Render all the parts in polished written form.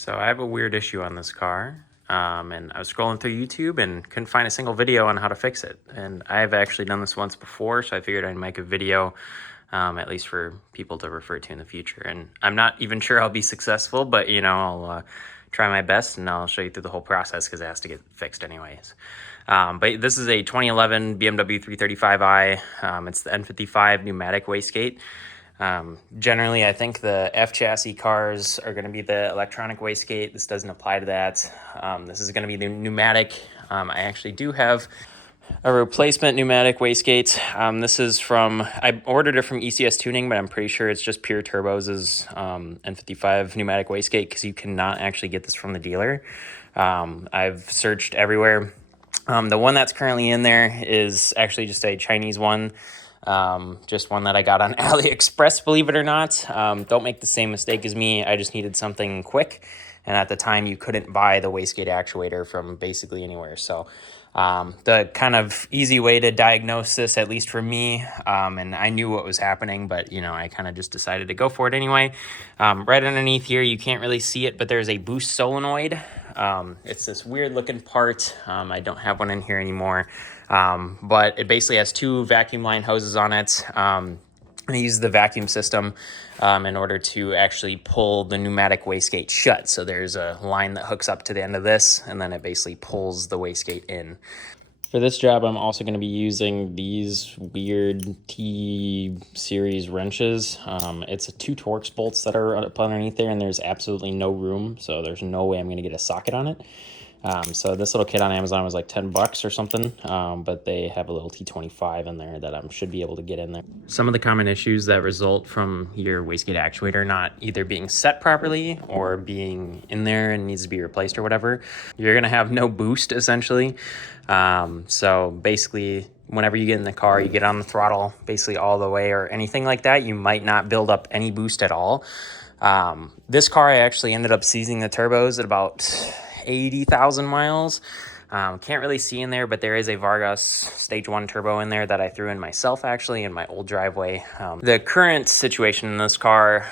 So I have a weird issue on this car, and I was scrolling through YouTube and couldn't find a single video on how to fix it. And I've actually done this once before, so I figured I'd make a video, at least for people to refer to in the future. And I'm not even sure I'll be successful, but you know, I'll try my best and I'll show you through the whole process because it has to get fixed anyways. But this is a 2011 BMW 335i. It's the N55 pneumatic wastegate. Generally, I think the F chassis cars are going to be the electronic wastegate. This doesn't apply to that. This is going to be the pneumatic. I actually do have a replacement pneumatic wastegate. This is from, I ordered it from ECS Tuning, but I'm pretty sure it's just Pure Turbos' N55 pneumatic wastegate because you cannot actually get this from the dealer. I've searched everywhere. The one that's currently in there is actually just a Chinese one. Just one that I got on AliExpress, believe it or not. Don't make the same mistake as me. I just needed something quick. And at the time you couldn't buy the wastegate actuator from basically anywhere. So, the kind of easy way to diagnose this, at least for me, and I knew what was happening, but you know, I kind of just decided to go for it anyway. Right underneath here, you can't really see it, but there's a boost solenoid. It's this weird looking part. I don't have one in here anymore. But it basically has two vacuum line hoses on it. I use the vacuum system in order to actually pull the pneumatic wastegate shut. So there's a line that hooks up to the end of this, and then it basically pulls the wastegate in. For this job, I'm also going to be using these weird T-series wrenches. It's two Torx bolts that are up underneath there, and there's absolutely no room, so there's no way I'm going to get a socket on it. So this little kit on Amazon was like 10 bucks or something, but they have a little T25 in there that I should be able to get in there. Some of the common issues that result from your wastegate actuator not either being set properly or being in there and needs to be replaced or whatever, you're gonna have no boost essentially. So basically, whenever you get in the car, you get on the throttle basically all the way or anything like that, you might not build up any boost at all. This car, I actually ended up seizing the turbos at about 80,000 miles. Can't really see in there, but there is a Vargas stage 1 turbo in there that I threw in myself actually in my old driveway. The current situation in this car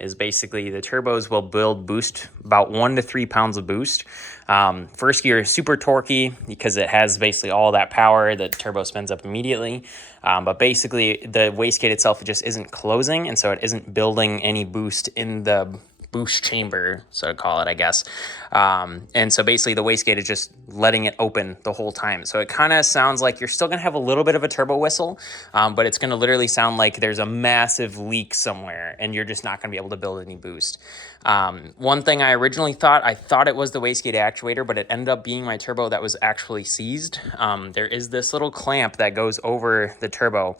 is basically the turbos will build boost about 1 to 3 pounds of boost. First gear is super torquey because it has basically all that power. The turbo spins up immediately. But basically the wastegate itself just isn't closing, and so it isn't building any boost in the boost chamber, so to call it, I guess. And so basically the wastegate is just letting it open the whole time. So it kind of sounds like you're still going to have a little bit of a turbo whistle, but it's going to literally sound like there's a massive leak somewhere and you're just not going to be able to build any boost. One thing I originally I thought it was the wastegate actuator, but it ended up being my turbo that was actually seized. There is this little clamp that goes over the turbo.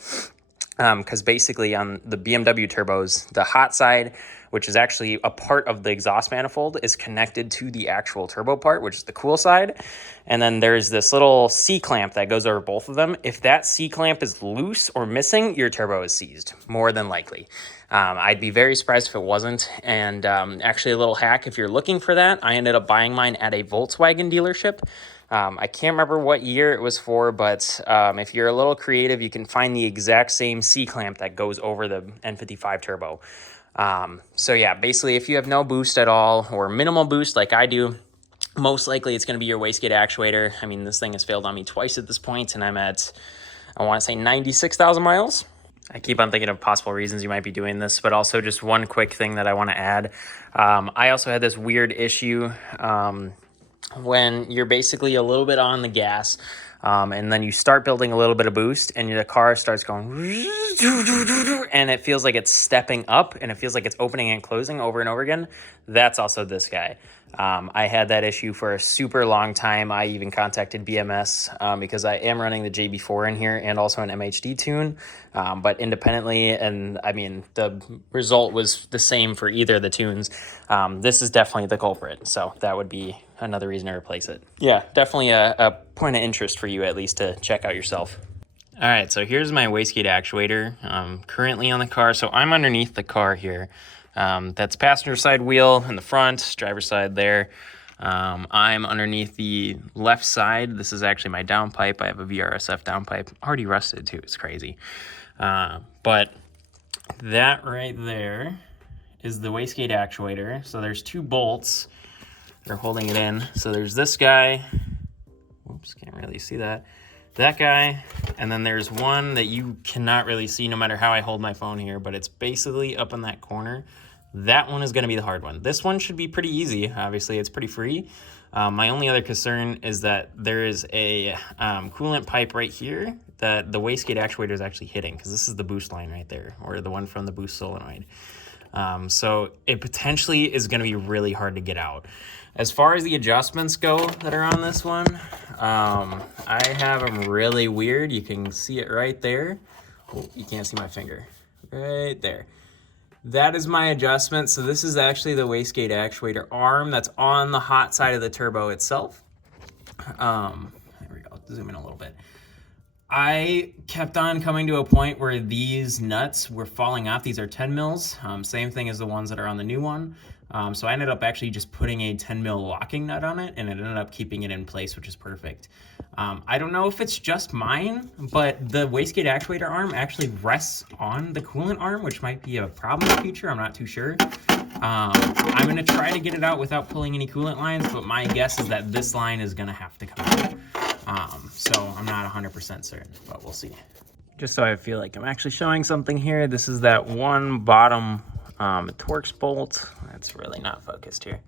Because basically on the BMW turbos, the hot side, which is actually a part of the exhaust manifold, is connected to the actual turbo part, which is the cool side. And then there's this little C-clamp that goes over both of them. If that C-clamp is loose or missing, your turbo is seized, more than likely. I'd be very surprised if it wasn't. And actually a little hack, if you're looking for that, I ended up buying mine at a Volkswagen dealership. I can't remember what year it was for, but if you're a little creative, you can find the exact same C-clamp that goes over the N55 turbo. So yeah, basically if you have no boost at all or minimal boost like I do, most likely it's going to be your wastegate actuator. I mean, this thing has failed on me twice at this point, and I'm at, I want to say 96,000 miles. I keep on thinking of possible reasons you might be doing this, but also just one quick thing that I want to add. I also had this weird issue when you're basically a little bit on the gas, and then you start building a little bit of boost and the car starts going and it feels like it's stepping up and it feels like it's opening and closing over and over again. That's also this guy. I had that issue for a super long time. I even contacted BMS because I am running the JB4 in here and also an MHD tune, but independently, and I mean, the result was the same for either of the tunes. This is definitely the culprit, so that would be another reason to replace it. Yeah, definitely a point of interest for you at least to check out yourself. All right, so here's my wastegate actuator currently on the car. So I'm underneath the car here. That's passenger side wheel in the front, driver's side there. I'm underneath the left side. This is actually my downpipe. I have a VRSF downpipe, already rusted too. It's crazy. But that right there is the Wastegate Actuator. So there's two bolts that are holding it in. So there's this guy. Oops, can't really see that. That guy, and then there's one that you cannot really see no matter how I hold my phone here, but it's basically up in that corner. That one is gonna be the hard one. This one should be pretty easy. Obviously, it's pretty free. My only other concern is that there is a coolant pipe right here that the Wastegate Actuator is actually hitting, because this is the boost line right there, or the one from the boost solenoid. So it potentially is gonna be really hard to get out. As far as the adjustments go that are on this one, I have them really weird. You can see it right there. Oh, you can't see my finger. Right there. That is my adjustment. So this is actually the Wastegate Actuator arm that's on the hot side of the turbo itself. There we go, zoom in a little bit. I kept on coming to a point where these nuts were falling off. These are 10 mils, same thing as the ones that are on the new one. So I ended up actually just putting a 10 mil locking nut on it, and it ended up keeping it in place, which is perfect. I don't know if it's just mine, but the Wastegate Actuator arm actually rests on the coolant arm, which might be a problem in the future. I'm not too sure. I'm gonna try to get it out without pulling any coolant lines, but my guess is that this line is gonna have to come out. So I'm not 100% certain, but we'll see. Just so I feel like I'm actually showing something here, this is that one bottom Torx bolt. It's really not focused here.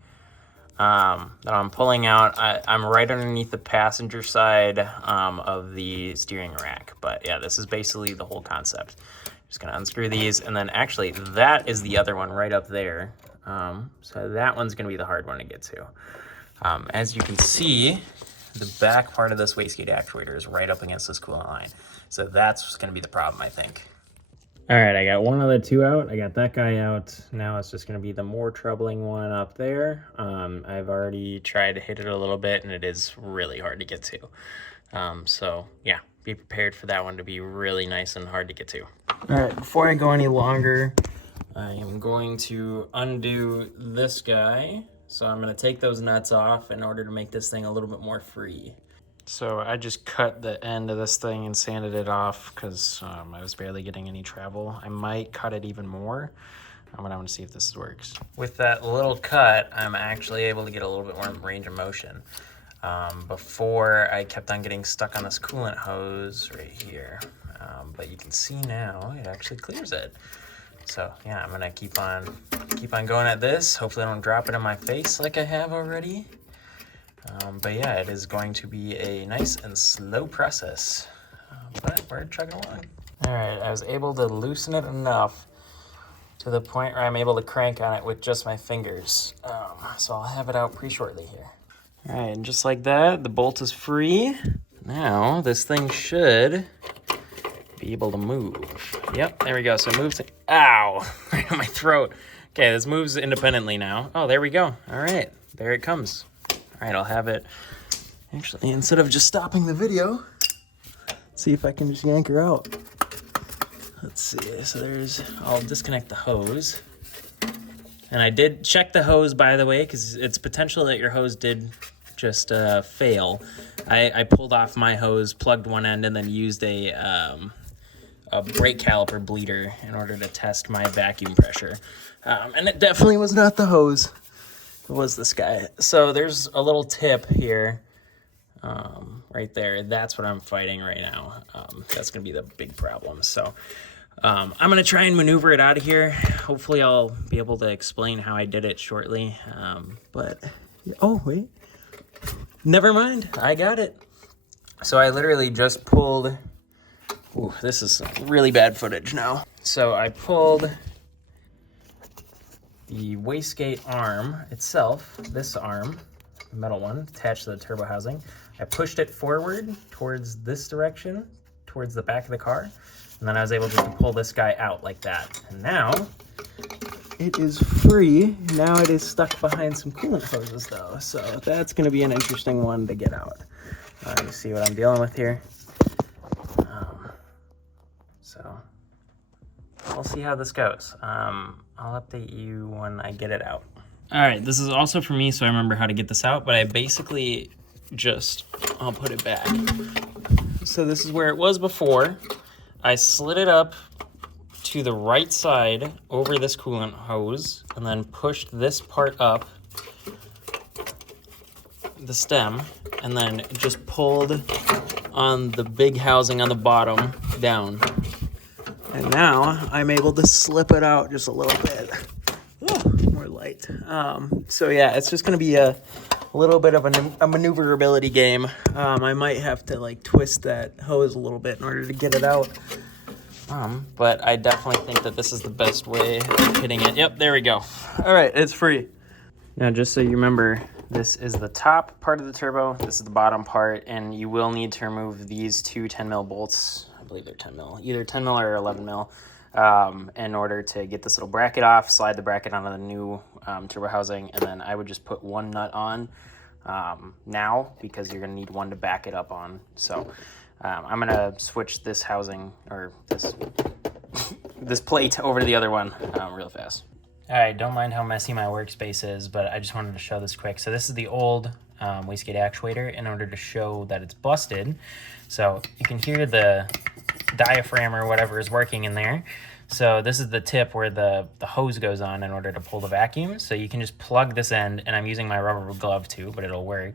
That I'm pulling out. I'm right underneath the passenger side of the steering rack. But yeah, this is basically the whole concept. Just gonna unscrew these, and then actually that is the other one right up there. So that one's gonna be the hard one to get to. As you can see, the back part of this Wastegate Actuator is right up against this coolant line. So that's gonna be the problem, I think. All right, I got one of the two out. I got that guy out. Now it's just gonna be the more troubling one up there. I've already tried to hit it a little bit, and it is really hard to get to. So yeah, be prepared for that one to be really nice and hard to get to. All right, before I go any longer, I am going to undo this guy. So I'm gonna take those nuts off in order to make this thing a little bit more free. So I just cut the end of this thing and sanded it off because I was barely getting any travel. I might cut it even more, but I'm gonna see if this works. With that little cut, I'm actually able to get a little bit more range of motion. Before, I kept on getting stuck on this coolant hose right here, but you can see now it actually clears it. So yeah, I'm gonna keep on going at this. Hopefully I don't drop it in my face like I have already. But yeah, it is going to be a nice and slow process, but we're chugging along. All right, I was able to loosen it enough to the point where I'm able to crank on it with just my fingers. So I'll have it out pretty shortly here. All right, and just like that, the bolt is free. Now this thing should be able to move. Yep, there we go. So it moves. Ow, right on my throat. Okay, this moves independently now. Oh, there we go. All right, there it comes. All right, I'll have it, actually, instead of just stopping the video, see if I can just yank her out. Let's see, so I'll disconnect the hose. And I did check the hose, by the way, because it's potential that your hose did just fail. I pulled off my hose, plugged one end, and then used a brake caliper bleeder in order to test my vacuum pressure. And it definitely was not the hose. It was this guy. So there's a little tip here, right there. That's what I'm fighting right now. That's gonna be the big problem. So I'm gonna try and maneuver it out of here. Hopefully I'll be able to explain how I did it shortly. But, oh wait, never mind, I got it. So I literally just pulled, ooh, this is really bad footage now. So I pulled the Wastegate arm itself, this arm, the metal one, attached to the turbo housing. I pushed it forward towards this direction, towards the back of the car, and then I was able to pull this guy out like that. And now, it is free. Now it is stuck behind some coolant hoses though, so that's gonna be an interesting one to get out. You see what I'm dealing with here? So, we'll see how this goes. I'll update you when I get it out. All right, this is also for me, so I remember how to get this out, but I basically I'll put it back. So this is where it was before. I slid it up to the right side over this coolant hose and then pushed this part up the stem and then just pulled on the big housing on the bottom down. And now I'm able to slip it out just a little bit. Ooh, more light. So yeah, it's just gonna be a little bit of a maneuverability game. I might have to like twist that hose a little bit in order to get it out. But I definitely think that this is the best way of hitting it. Yep, there we go. All right, it's free. Now, just so you remember, this is the top part of the turbo. This is the bottom part, and you will need to remove these two 10 mil bolts. I believe they're 10 mil, either 10 mil or 11 mil, in order to get this little bracket off, slide the bracket onto the new turbo housing, and then I would just put one nut on now because you're gonna need one to back it up on. So I'm gonna switch this housing, or this plate over to the other one real fast. All right, don't mind how messy my workspace is, but I just wanted to show this quick. So this is the old Wastegate Actuator in order to show that it's busted. So you can hear the diaphragm or whatever is working in there. So this is the tip where the hose goes on in order to pull the vacuum. So you can just plug this end, and I'm using my rubber glove too, but it'll work.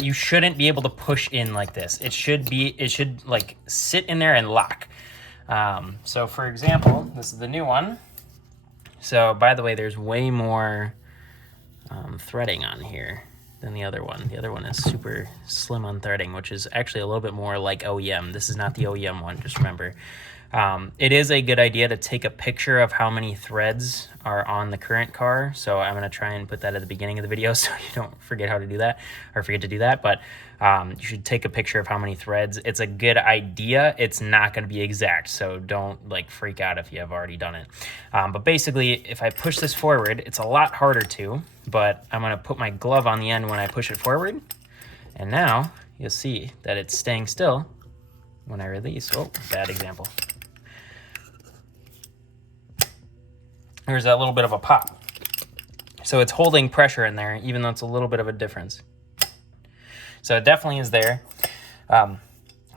You shouldn't be able to push in like this. It should like sit in there and lock. So for example, this is the new one. So, by the way, there's way more threading on here than the other one. The other one is super slim on threading, which is actually a little bit more like OEM. This is not the OEM one, just remember. It is a good idea to take a picture of how many threads are on the current car. So I'm going to try and put that at the beginning of the video so you don't forget how to do that, or forget to do that. But you should take a picture of how many threads. It's a good idea. It's not going to be exact, so don't like freak out if you have already done it. But basically, if I push this forward, it's a lot harder to, but I'm going to put my glove on the end when I push it forward. And now you'll see that it's staying still when I release. Oh, bad example. There's that little bit of a pop. So it's holding pressure in there, even though it's a little bit of a difference. So it definitely is there. But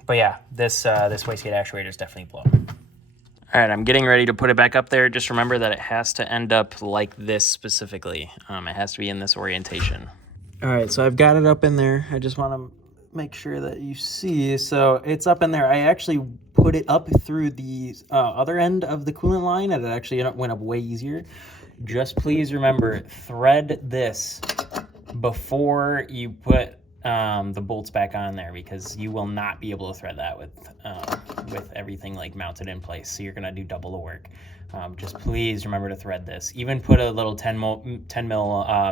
yeah, this Wastegate Actuator is definitely blown. All right, I'm getting ready to put it back up there. Just remember that it has to end up like this specifically. It has to be in this orientation. All right, so I've got it up in there. I just want to make sure that you see. So it's up in there. I actually put it up through the other end of the coolant line, and it actually went up way easier. Just please remember, thread this before you put the bolts back on there, because you will not be able to thread that with everything like mounted in place. So you're gonna do double the work. Just please remember to thread this. Even put a little 10 mil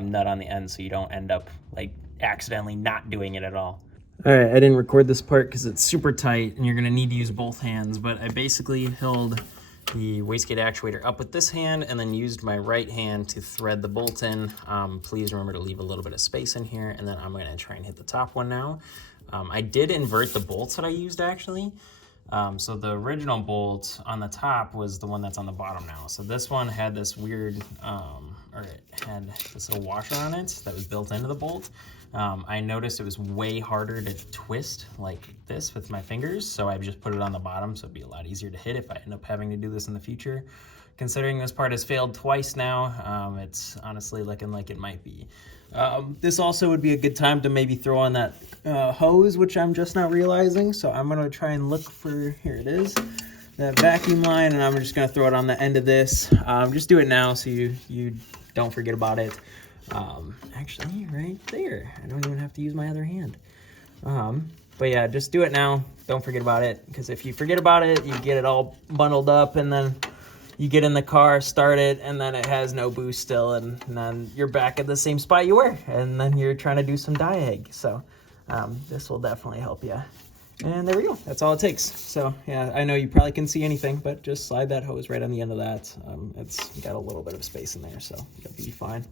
nut on the end so you don't end up like accidentally not doing it at all. All right, I didn't record this part because it's super tight and you're gonna need to use both hands, but I basically held the Wastegate Actuator up with this hand and then used my right hand to thread the bolt in. Please remember to leave a little bit of space in here, and then I'm gonna try and hit the top one now. I did invert the bolts that I used actually. So the original bolt on the top was the one that's on the bottom now. So this one had this weird, or it had this little washer on it that was built into the bolt. I noticed it was way harder to twist like this with my fingers, so I just put it on the bottom so it'd be a lot easier to hit if I end up having to do this in the future. Considering this part has failed twice now, it's honestly looking like it might be. This also would be a good time to maybe throw on that hose, which I'm just not realizing. So I'm gonna try and look for, here it is, that vacuum line, and I'm just gonna throw it on the end of this. Just do it now so you don't forget about it. Actually, right there, I don't even have to use my other hand. But yeah, just do it now. Don't forget about it, because if you forget about it, you get it all bundled up, and then you get in the car, start it, and then it has no boost still, and then you're back at the same spot you were, and then you're trying to do some diag. So this will definitely help you. And there we go. That's all it takes. So yeah, I know you probably can't see anything, but just slide that hose right on the end of that. It's got a little bit of space in there, so you'll be fine.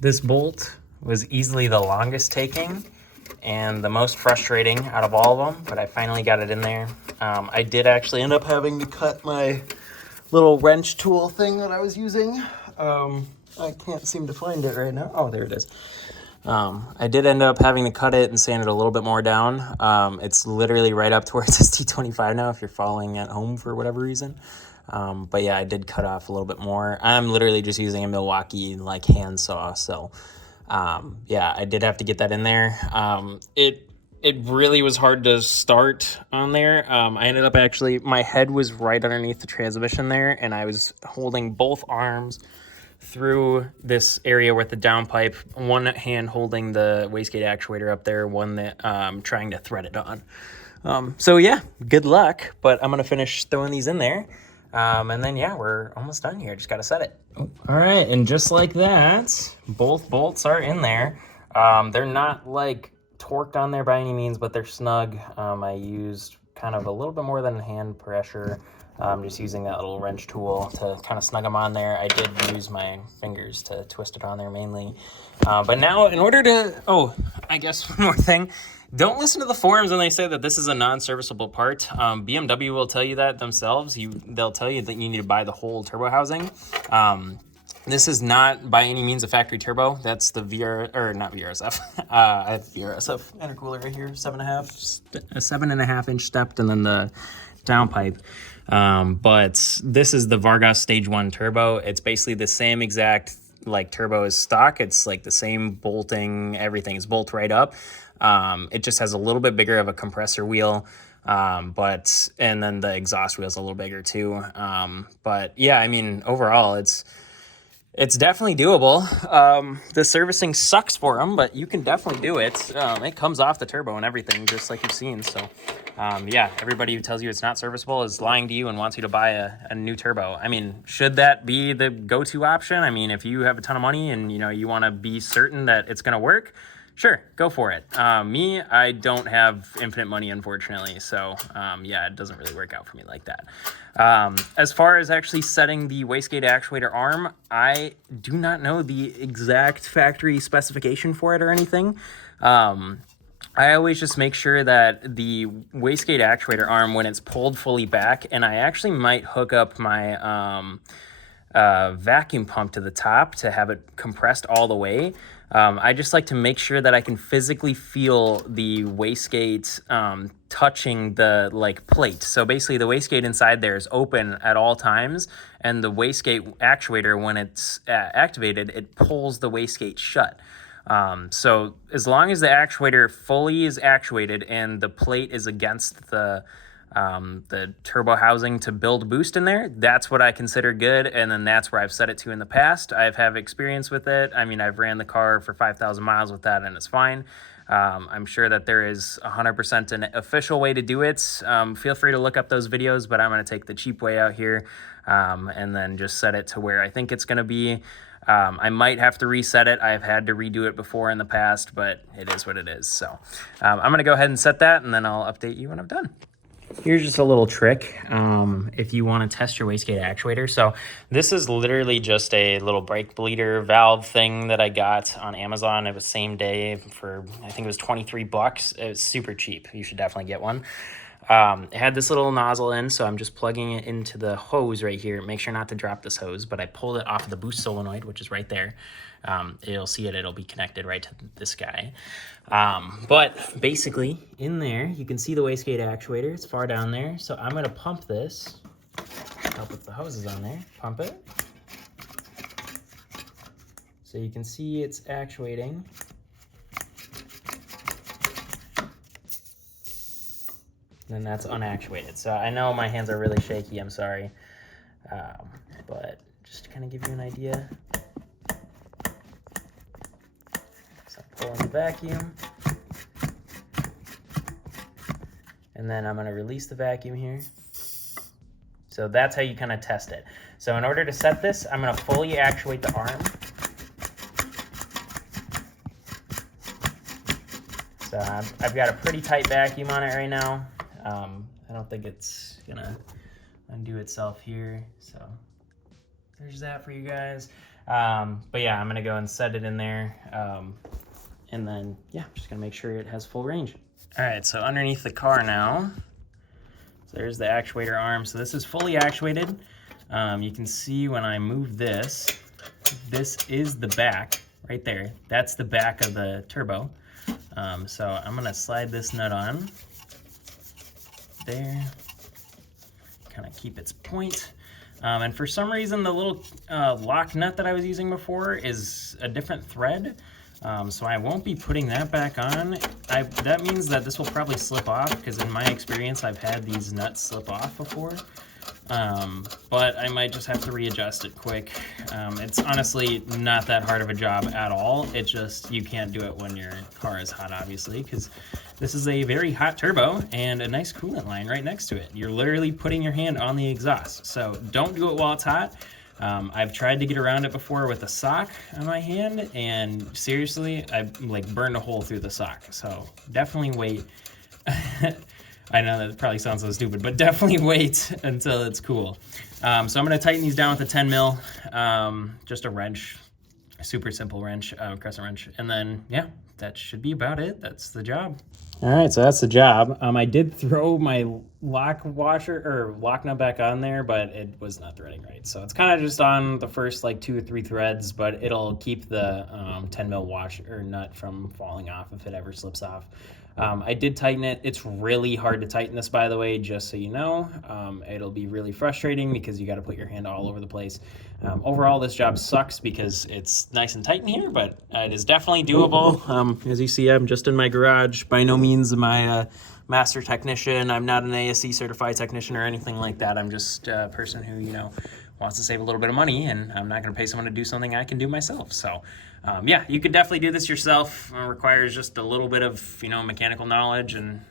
This bolt was easily the longest taking and the most frustrating out of all of them, but I finally got it in there. I did actually end up having to cut my little wrench tool thing that I was using. I can't seem to find it right now. Oh, there it is. I did end up having to cut it and sand it a little bit more down. It's literally right up to where it says T25 now if you're following at home for whatever reason. But yeah, I did cut off a little bit more. I'm literally just using a Milwaukee like hand saw, so yeah, I did have to get that in there. It really was hard to start on there. I ended up actually, my head was right underneath the transmission there, and I was holding both arms through this area with the downpipe, one hand holding the Wastegate actuator up there, one that trying to thread it on. So yeah, good luck, but I'm gonna finish throwing these in there. And then yeah, we're almost done here. Just gotta set it. Oh, all right, and just like that, both bolts are in there. They're not like torqued on there by any means, but they're snug. I used kind of a little bit more than hand pressure. Just using that little wrench tool to kind of snug them on there. I did use my fingers to twist it on there mainly. But now in order to, oh, I guess one more thing. Don't listen to the forums when they say that this is a non-serviceable part. BMW will tell you that themselves. They'll tell you that you need to buy the whole turbo housing. This is not by any means a factory turbo. That's the not VRSF. I have VRSF intercooler right here, 7.5 inch stepped, and then the downpipe. But this is the Vargas Stage 1 turbo. It's basically the same exact like turbo as stock. It's like the same bolting, everything is bolt right up. It just has a little bit bigger of a compressor wheel. And then the exhaust wheel is a little bigger too. But yeah, I mean, overall it's definitely doable. The servicing sucks for them, but you can definitely do it. It comes off the turbo and everything, just like you've seen. So, yeah, everybody who tells you it's not serviceable is lying to you and wants you to buy a new turbo. I mean, should that be the go-to option? I mean, if you have a ton of money and, you want to be certain that it's going to work, sure, go for it. Me, I don't have infinite money, unfortunately. So, yeah, it doesn't really work out for me like that. As far as actually setting the Wastegate Actuator arm, I do not know the exact factory specification for it or anything. I always just make sure that the Wastegate Actuator arm, when it's pulled fully back, and I actually might hook up my vacuum pump to the top to have it compressed all the way. I just like to make sure that I can physically feel the wastegate touching the plate. So basically the wastegate inside there is open at all times, and the wastegate actuator, when it's activated, it pulls the wastegate shut. So as long as the actuator fully is actuated and the plate is against the turbo housing to build boost in there, that's what I consider good. And then that's where I've set it to in the past. I've had experience with it. I mean, I've ran the car for 5,000 miles with that and it's fine. I'm sure that there is 100% an official way to do it. Feel free to look up those videos, but I'm going to take the cheap way out here, and then just set it to where I think it's going to be. I might have to reset it. I've had to redo it before in the past, but it is what it is. So I'm going to go ahead and set that, and then I'll update you when I'm done. Here's just a little trick if you want to test your wastegate actuator. So this is literally just a little brake bleeder valve thing that I got on Amazon. It was same day for, I think it was 23 bucks. It was super cheap. You should definitely get one. It had this little nozzle in, so I'm just plugging it into the hose right here. Make sure not to drop this hose, but I pulled it off of the boost solenoid, which is right there. You'll see it, it'll be connected right to this guy. But basically in there, you can see the wastegate actuator. It's far down there. So I'm going to pump this, help with the hoses on there, pump it. So you can see it's actuating. And that's unactuated. So I know my hands are really shaky, I'm sorry. But just to kind of give you an idea. So I'm pulling the vacuum. And then I'm going to release the vacuum here. So that's how you kind of test it. So in order to set this, I'm going to fully actuate the arm. So I've got a pretty tight vacuum on it right now. I don't think it's gonna undo itself here, so there's that for you guys. But yeah, I'm gonna go and set it in there, and then yeah, I'm just gonna make sure it has full range. All right, so underneath the car now, so there's the actuator arm. So this is fully actuated. You can see when I move this, this is the back. right there. That's the back of the turbo. So I'm gonna slide this nut on there, kind of keep its point. And for some reason, the little lock nut that I was using before is a different thread. So I won't be putting that back on. That means that this will probably slip off, because in my experience, I've had these nuts slip off before. But I might just have to readjust it quick. It's honestly not that hard of a job at all. It's just you can't do it when your car is hot, obviously, because this is a very hot turbo and a nice coolant line right next to it. You're literally putting your hand on the exhaust, so don't do it while it's hot. I've tried to get around it before with a sock on my hand, and seriously, I like burned a hole through the sock. So definitely wait. I know that probably sounds so stupid, but definitely wait until it's cool. So I'm going to tighten these down with a 10 mil, just a wrench, a super simple wrench, crescent wrench. And then, yeah, that should be about it. That's the job. All right, so that's the job. I did throw my lock washer or lock nut back on there, but it was not threading right. So it's kind of just on the first like 2 or 3 threads, but it'll keep the 10 mil washer or nut from falling off if it ever slips off. I did tighten it. It's really hard to tighten this, by the way, just so you know. It'll be really frustrating because you got to put your hand all over the place. Overall, this job sucks because it's nice and tight in here, but it is definitely doable. As you see, I'm just in my garage. By no means am I a master technician. I'm not an ASE certified technician or anything like that. I'm just a person who, you know, wants to save a little bit of money, and I'm not going to pay someone to do something I can do myself. So yeah, you could definitely do this yourself. It requires just a little bit of, you know, mechanical knowledge, and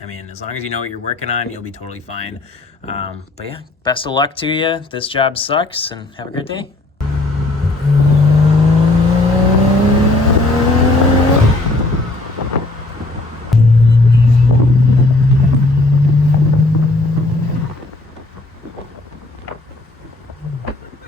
I mean, as long as you know what you're working on, you'll be totally fine. But yeah, best of luck to you. This job sucks, and have a great day.